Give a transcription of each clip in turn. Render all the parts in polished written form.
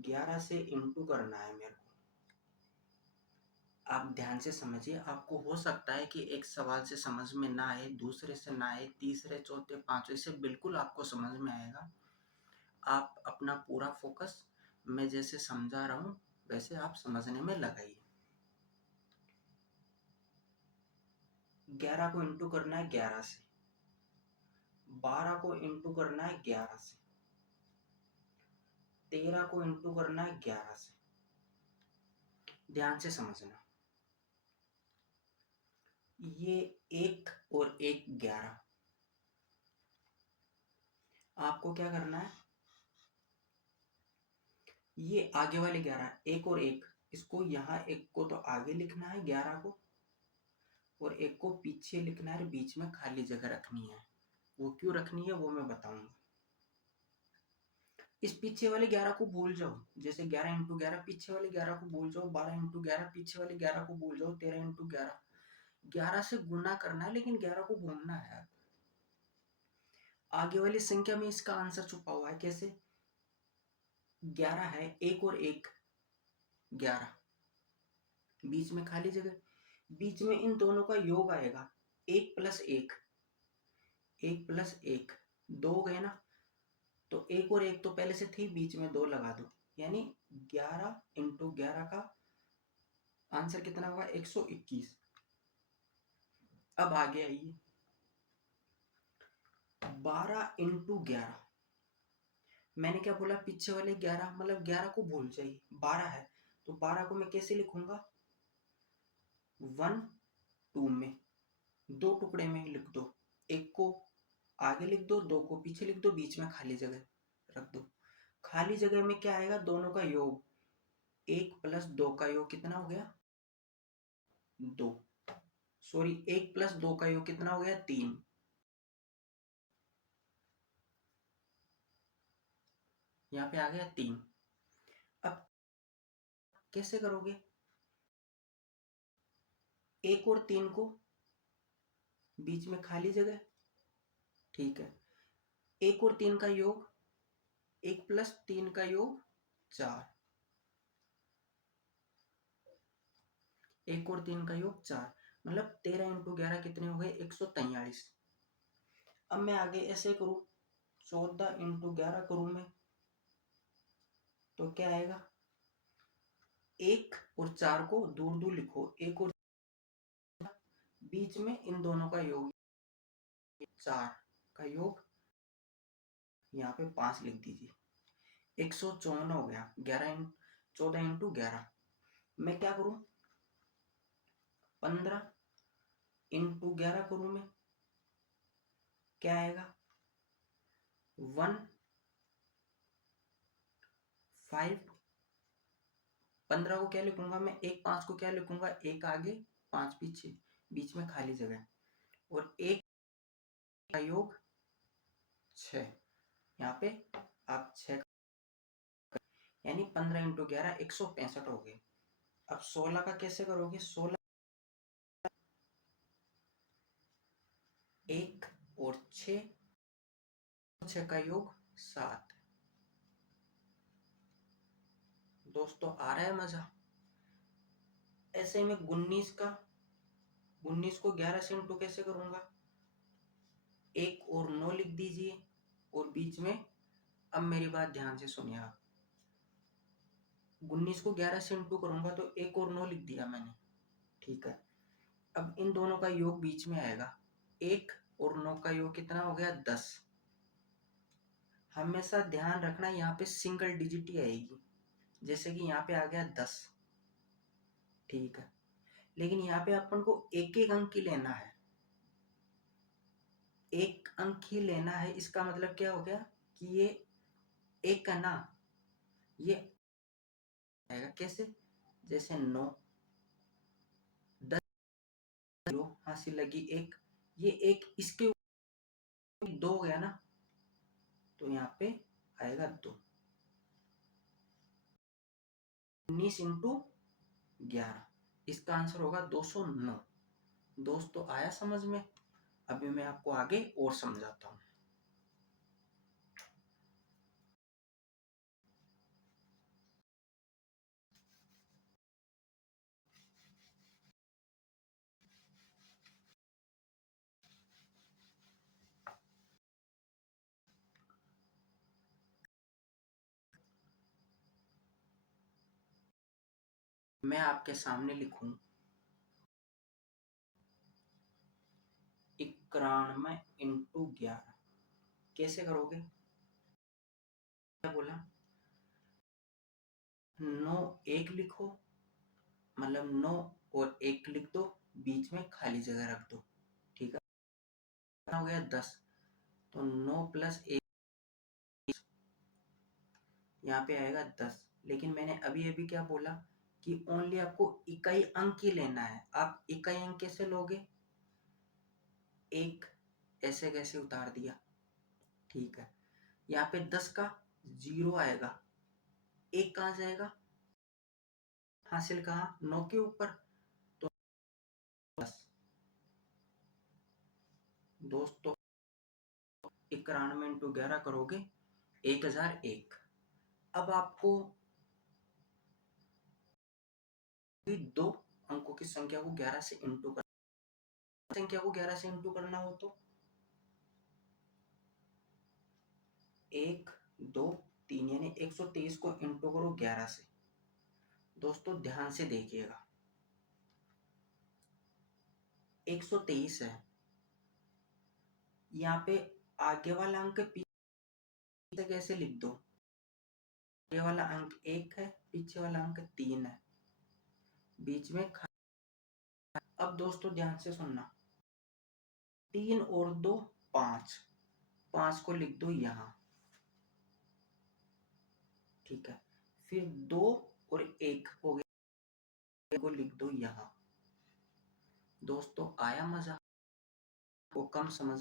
11 से इंटू करना है मेरे को। आप ध्यान से समझिए, आपको हो सकता है कि एक सवाल से समझ में ना आए, दूसरे से ना आए, तीसरे, चौथे, पांचवे से बिल्कुल आपको समझ में आएगा। आप अपना पूरा फोकस मैं जैसे समझा रहा हूँ वैसे आप समझने में लगाइए। 11 को इंटू करना है 11 से, 12 को इंटू करना है 11 से, 13 को इंटू करना है 11 से। ध्यान से समझना, ये 1 और 1 11। आपको क्या करना है, ये आगे वाले 11 1 और 1, इसको यहाँ 1 को तो आगे लिखना है 11 को, और 1 को पीछे लिखना है, बीच में खाली जगह रखनी है। वो क्यों रखनी है वो मैं बताऊंगा। इस पीछे वाले 11 को भूल जाओ, जैसे 11 इंटू 11 पीछे वाले 11 को भूल जाओ, 12 इंटू 11 पीछे वाले 11 को भूल जाओ, 13 इंटू 11, 11 से गुना करना है लेकिन 11 को भूलना है। आगे वाली संख्या में इसका आंसर छुपा हुआ है। कैसे, 11 है, 1 और 1 11, बीच में खाली जगह, बीच में इन दोनों का योग आएगा, 1 प्लस 1, 1 प्लस 1 2 गए ना, तो 1 और 1 तो पहले से थी, बीच में 2 लगा दो, यानी 11 इंटू 11 का आंसर कितना होगा, 121। अब आगे आइए, 12 इंटू 11, मैंने क्या बोला, पीछे वाले 11 मतलब 11 को भूल जाइए, 12 है तो 12 को मैं कैसे लिखूंगा, 1 2 में, दो टुकड़े में लिख दो, एक को आगे लिख दो, दो को पीछे लिख दो, बीच में खाली जगह रख दो। खाली जगह में क्या आएगा, दोनों का योग, 1 प्लस 2 का योग कितना हो गया, 2, सॉरी 1 प्लस 2 का योग कितना हो गया, 3, यहाँ पे आ गया 3। अब कैसे करोगे, 1 और 3 को बीच में खाली जगह, ठीक है, 1 और 3 का योग, 1 प्लस 3 का योग 4, 1 और 3 का योग 4, मतलब 13 इंटू 11 कितने हो गए, 143। अब मैं आगे ऐसे करूं, 14 इंटू 11 करूं मैं, तो क्या आएगा, 1 और 4 को दूर दूर लिखो, 1 और बीच में इन दोनों का योग, 4 का योग, यहाँ पे 5 लिख दीजिए, 154 हो गया। 14 इंटू 11, मैं क्या करूं, 15 इंटू 11 करूं मैं, क्या आएगा, 1 5, 15 को क्या लिखूंगा मैं, 1 5 को क्या लिखूंगा, 1 आगे 5 पीछे, बीच में खाली जगह, और 1 का योग 6, यहाँ पे आप 6, यानी 15 इंटू 11 165 हो गए। अब 16 का कैसे करोगे, 16 1 और 6, 6 का योग 7। दोस्तों आ रहा है मजा। ऐसे में 19 का, 19 को 11 से इंटू कैसे करूंगा, 1 और 9 लिख दीजिए, और बीच में, अब मेरी बात ध्यान से सुनिए आप, 19 को 11 से इंटू करूंगा तो 1 और 9 लिख दिया मैंने, ठीक है। अब इन दोनों का योग बीच में आएगा, 1 और 9 का योग कितना हो गया, 10। हमेशा ध्यान रखना यहाँ पे सिंगल डिजिट ही आएगी, जैसे कि यहाँ पे आ गया 10, ठीक है, लेकिन यहाँ पे अपन को एक एक अंक ही लेना है, एक अंक ही लेना है। इसका मतलब क्या हो गया कि ये एक है ना, ये आएगा कैसे, जैसे 9 10 हासिल लगी 1, ये एक इसके ऊपर 2 गया ना, तो यहाँ पे आएगा 2, 19 इंटू 11, इसका आंसर होगा 209। दोस्तों आया समझ में। अभी मैं आपको आगे और समझाता हूँ। मैं आपके सामने लिखूं 91 इंटू 11, कैसे करोगे? क्या बोला? 9 1 लिखो, मतलब 9 और 1 लिख दो, बीच में खाली जगह रख दो, ठीक है। हो गया 10, तो 9 प्लस 1 यहाँ पे आएगा 10। लेकिन मैंने अभी अभी क्या बोला कि ओनली आपको इकाई अंक ही लेना है। आप इकाई अंक कैसे लोगे? एक ऐसे कैसे उतार दिया, ठीक है। यहाँ पे 10 का 0 आएगा, एक कहाँ जाएगा? हासिल कहाँ? 9 के ऊपर, तो 10। दोस्तों 91 इंटू 11 करोगे 1001। अब आपको दो अंकों की संख्या को 11 से इंटू करना, संख्या को 11 से इंटू करना हो तो 1 2 3, यानी 123 को इंटू करो 11 से। दोस्तों ध्यान से देखिएगा, 123 है, यहाँ पे आगे वाला अंक पीछे कैसे लिख दो? आगे वाला अंक 1 है, पीछे वाला अंक 3 है, बीच में अब दोस्तों ध्यान से सुनना, 3 और 2 5, 5 को लिख दो यहाँ, ठीक है। फिर 2 और 1 हो गया, को लिख दो यहाँ। दोस्तों आया मजा? वो कम समझ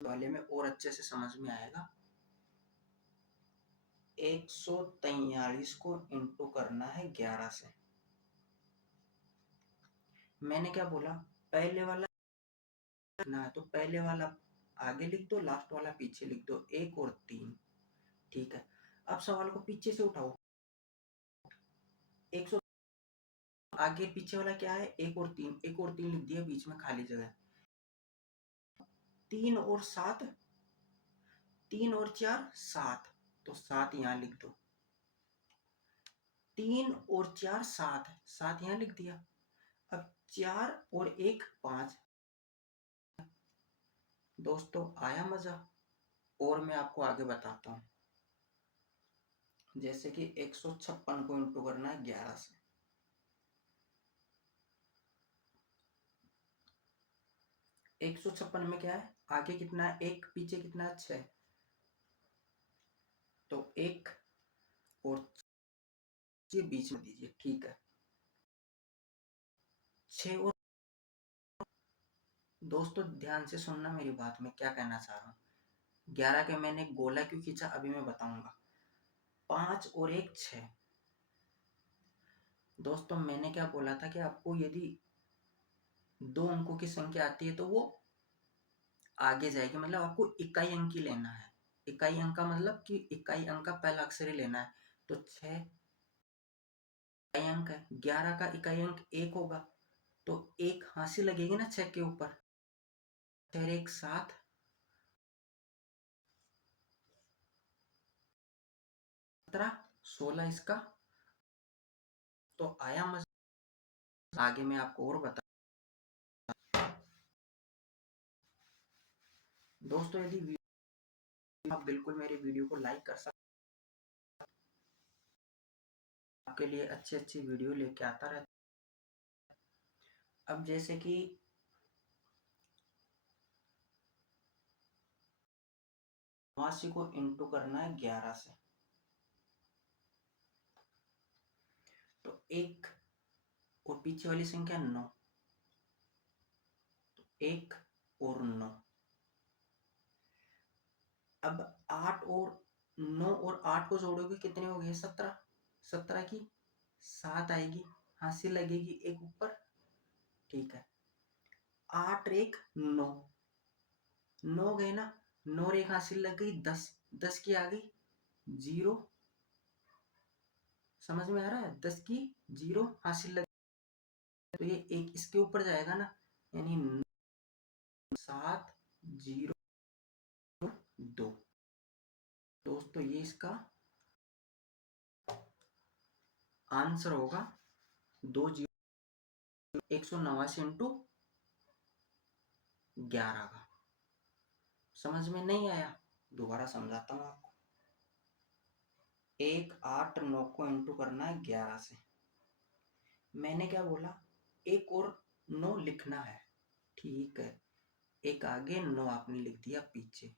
वाले में और अच्छे से समझ में आएगा। 143 को इंटू करना है 11 से। मैंने क्या बोला? पहले वाला ना, तो पहले वाला आगे लिख दो, लास्ट वाला पीछे लिख दो, 1 और 3, ठीक है। अब सवाल को पीछे से उठाओ, 100 आगे पीछे वाला क्या है? 1 और 3, 1 और 3 लिख दिया, बीच में खाली जगह। 3 और 7, 3 और 4 7, तो 7 यहाँ लिख दो। 3 और 4 7, 7 यहाँ लिख दिया। अब 4 और 1 5। दोस्तों आया मजा? और मैं आपको आगे बताता हूँ, जैसे कि 156 को इंटू करना है 11 से। 156 में क्या है? आगे कितना है? 1, पीछे कितना है? 6, तो 1 और ये बीच में दीजिए, ठीक है। 6 और दोस्तों ध्यान से सुनना मेरी बात, मैं क्या कहना चाह रहा हूँ। 11 के मैंने गोला क्यों खींचा अभी मैं बताऊंगा। 5 और 1 6। दोस्तों मैंने क्या बोला था कि आपको यदि दो अंकों की संख्या आती है तो वो आगे जाएगी, मतलब आपको इकाई अंक ही लेना है। इकाई अंक का मतलब कि इकाई अंक का पहला अक्षर ही लेना है। तो 6 इकाई अंक है, 11 का इकाई अंक 1 होगा, तो 1 हासिल लगेगी ना 6 के ऊपर। 6 1 7, 17 16 इसका। तो आया मजा? आगे मैं आपको और बता। दोस्तों यदि आप बिल्कुल मेरे वीडियो को लाइक कर सकते, आपके लिए अच्छी अच्छी वीडियो लेके आता रहता। अब जैसे कि नवासी को इंटू करना है 11 से, तो 1 और पीछे वाली संख्या 9, तो 1 और 9। अब 8 और 9 और 8 को जोड़ोगे कितने हो गए? 17। 17 की 7 आएगी, हासिल लगेगी 1 ऊपर, ठीक है। 8 1 9, 9 गए ना, 9 और 1 हासिल लग गई 10, 10 की आ गई 0। समझ में आ रहा है? 10 की 0 हासिल लग, तो ये एक इसके ऊपर जाएगा ना, यानी 7 0 2। दोस्तों ये इसका आंसर होगा। दो जीरो 189 इंटू 11 का। समझ में नहीं आया? दोबारा समझाता हूँ आपको। 1 8 9 को इंटू करना है 11 से। मैंने क्या बोला? एक और 9 लिखना है, ठीक है। एक आगे 9 आपने लिख दिया पीछे।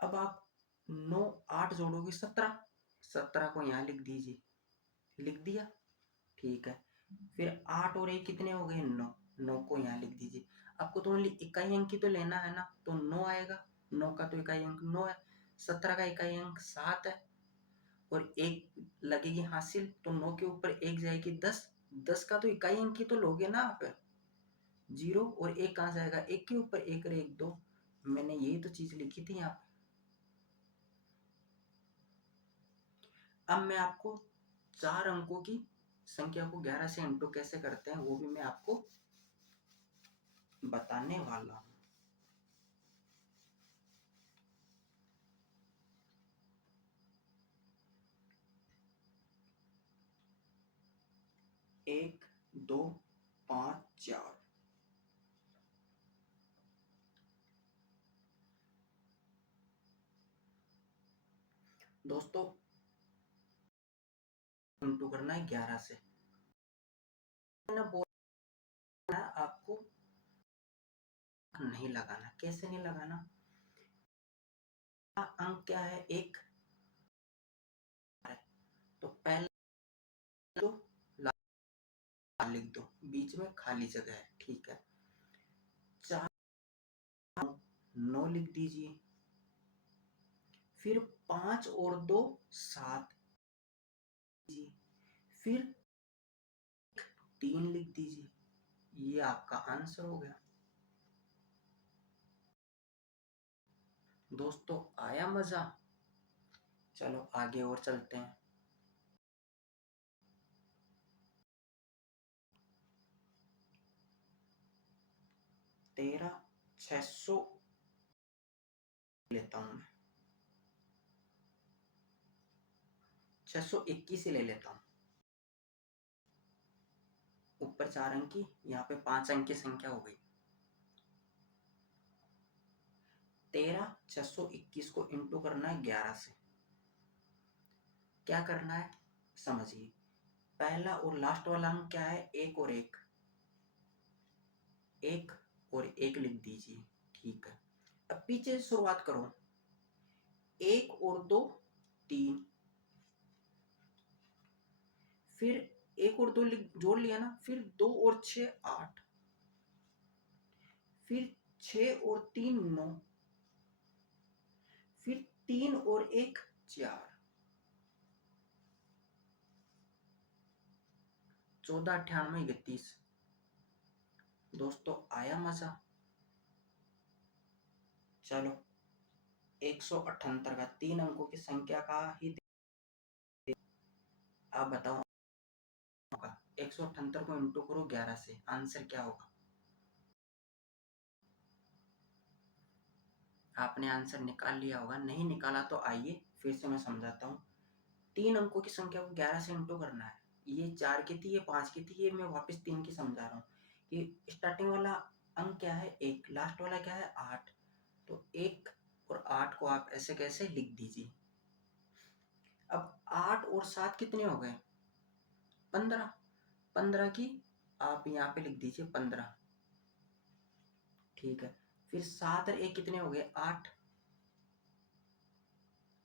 अब आप 9 8 जोड़ोगे 17, 17 को यहाँ लिख दीजिए, लिख दिया, ठीक है। फिर 8 और 1 कितने हो गए? 9, 9 को यहाँ लिख दीजिए। आपको तो ओनली इकाई अंक ही तो लेना है ना, तो 9 आएगा। 9 का तो इकाई अंक 9 है। 17 का इकाई अंक 7 है और 1 लगेगी हासिल, तो 9 के ऊपर 1 जाएगी 10। 10 का तो इकाई अंक ही तो लोगे ना आप, 0। और 1 कहाँ जाएगा? 1 के ऊपर 1 और 1 2। मैंने यही तो चीज लिखी थी यहाँ पे। अब मैं आपको 4 अंकों की संख्या को 11 से इंटू कैसे करते हैं वो भी मैं आपको बताने वाला हूँ। एक, दो, 5, 4। दोस्तों इंटू करना है 11 से। मैंने बोला आपको नहीं लगाना। कैसे नहीं लगाना? अंक क्या है? एक है, तो पहले तो लिख दो, बीच में खाली जगह है, ठीक है। 4 9 लिख दीजिए, फिर 5 और 2 7 दीजिए, फिर 3 लिख दीजिए। ये आपका आंसर हो गया। दोस्तों आया मजा? चलो आगे और चलते हैं। 13,600 लेता हूं मैं, 621 ही ले लेता हूं। ऊपर 4 अंक की, यहाँ पे 5 अंक की संख्या हो गई। 13,621 को इंटू करना है 11 से। क्या करना है समझिए। पहला और लास्ट वाला अंक क्या है? 1 और 1, 1 और 1 लिख दीजिए, ठीक है। अब पीछे से शुरुआत करो। 1 और 2 3, फिर 1 और 2 जोड़ लिया ना, फिर 2 और 6 8, फिर 6 और 3 9, फिर 3 और 1 4। 14 98 31। दोस्तों आया मजा? चलो 178 का 3 अंकों की संख्या का ही आप बताओ। 178 को इंटू करो 11 से, आंसर क्या होगा? आपने आंसर निकाल लिया होगा, नहीं निकाला तो आइए फिर से मैं समझाता हूँ। 3 अंकों की संख्या को 11 से इंटू करना है। ये 4 की थी, ये 5 की थी, ये मैं वापस 3 की समझा रहा हूँ कि स्टार्टिंग वाला अंक क्या है? 1, लास्ट वाला क्या है? 8। तो 1 और 8 को आप ऐसे कैसे लिख दीजिए। अब 8 और 7 कितने हो गए? 15। 15 की आप यहाँ पे लिख दीजिए 15, ठीक है। फिर 7 और 1 कितने हो गए? 8।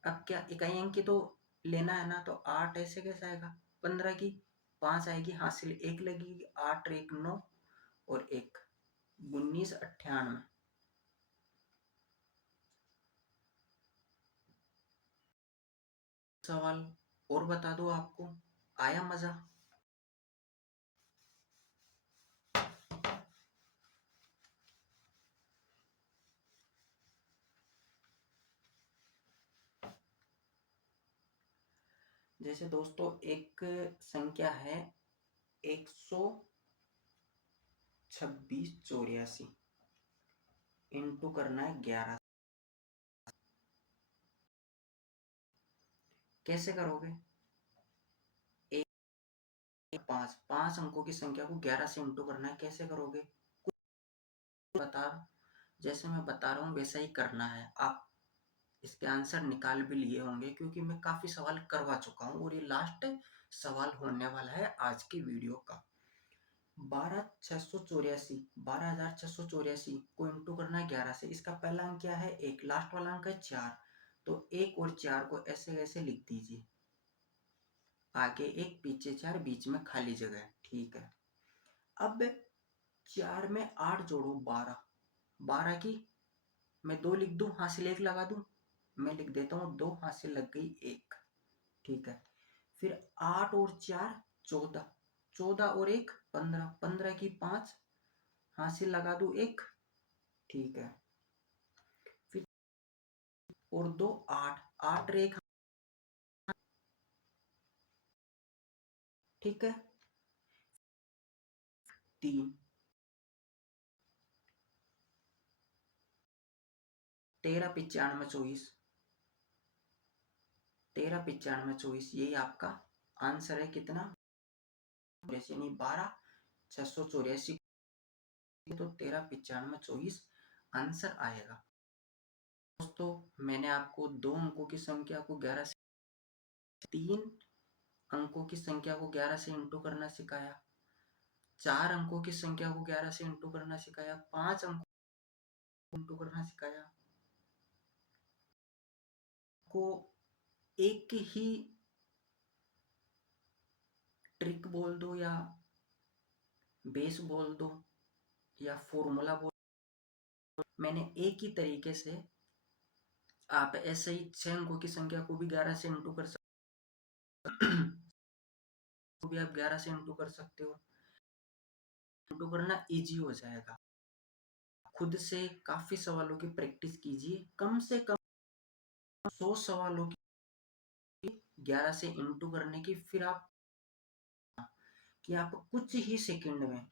अब क्या इकाई अंक की तो लेना है ना, तो 8 ऐसे कैसे आएगा? 15 की 5 आएगी हासिल, 1 लगेगी, 8 और 1 9 और 1 19 98। सवाल और बता दो आपको, आया मजा? जैसे दोस्तों एक संख्या है 126 84, इंटू करना है 11। कैसे करोगे? पांच पांच अंकों की संख्या को 11 से इंटू करना है। कैसे करोगे? बता जैसे मैं बता रहा हूँ वैसा ही करना है। आप इसके आंसर निकाल भी लिए होंगे क्योंकि मैं काफी सवाल करवा चुका हूँ और ये लास्ट सवाल होने वाला है आज की वीडियो का। 12,684 12,684 को इंटू करना है 11 से। इसका पहला अंक क्या है? एक। लास्ट वाला अंक है 4, तो एक और 4 को ऐसे ऐसे लिख दीजिए। आगे एक, पीछे 4, बीच में खाली जगह। ठीक है। अब 4 में 8 जोड़ो 12। 12 की मैं 2 लिख दूं, हासिल 1 लगा दूं। मैं लिख देता हूँ 2, हासिल लग गई 1। ठीक है। फिर 8 और 4 14, 14 और 1 15, 15 की 5, हासिल लगा दूं 1। ठीक है। फिर और 2 8, 8 रे 1। ठीक है। 3 13 95 24, 13 95 24 यही आपका आंसर है। कितना? यानी 12,684, तो 13 95 24 आंसर आएगा। दोस्तों मैंने आपको 2 अंकों की संख्या को 11 से, 3 अंकों की संख्या को 11 से इंटू करना सिखाया, 4 अंकों की संख्या को 11 से इंटू करना सिखाया, 5 अंकों को इंटू करना सिखाया। को एक ही ट्रिक बोल दो या बेस बोल दो या फॉर्मूला बोल, मैंने एक ही तरीके से आप ऐसे ही 6 अंकों की संख्या को भी 11 से इंटू कर सकते को भी आप 11 से इंटू कर सकते हो। इंटू करना इजी हो जाएगा। खुद से काफी सवालों की प्रैक्टिस कीजिए। कम से कम 100 सवालों की 11 से इंटू करने की। फिर आप कि आप कुछ ही सेकंड में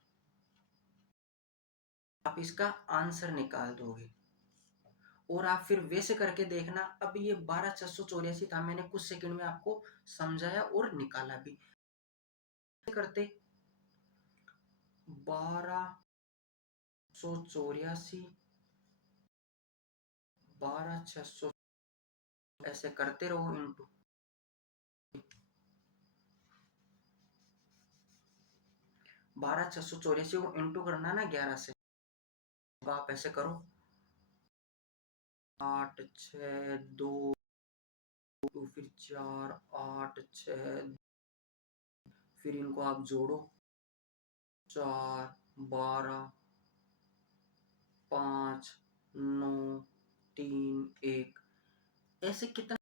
आप इसका आंसर निकाल दोगे। और आप फिर वैसे करके देखना। अब ये 12,684 था, मैंने कुछ सेकंड में आपको समझाया और निकाला भी। करते 12,684 12,600 ऐसे करते रहो इंटू। 12,684 को इंटू करना ना 11 से, तो आप ऐसे करो 8 6 2, फिर 4 8 6, फिर इनको आप जोड़ो 4 12 5 9 3 1। ऐसे कितना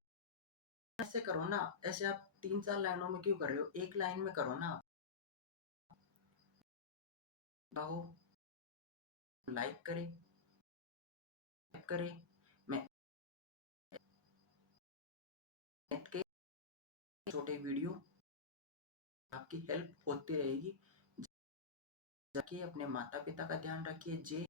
ऐसे करो ना। ऐसे आप 3 4 लाइनों में क्यों कर रहे हो? एक लाइन में करो ना। लाइक करें मैं के छोटे वीडियो आपकी हेल्प होती रहेगी। जाके अपने माता पिता का ध्यान रखिए। जय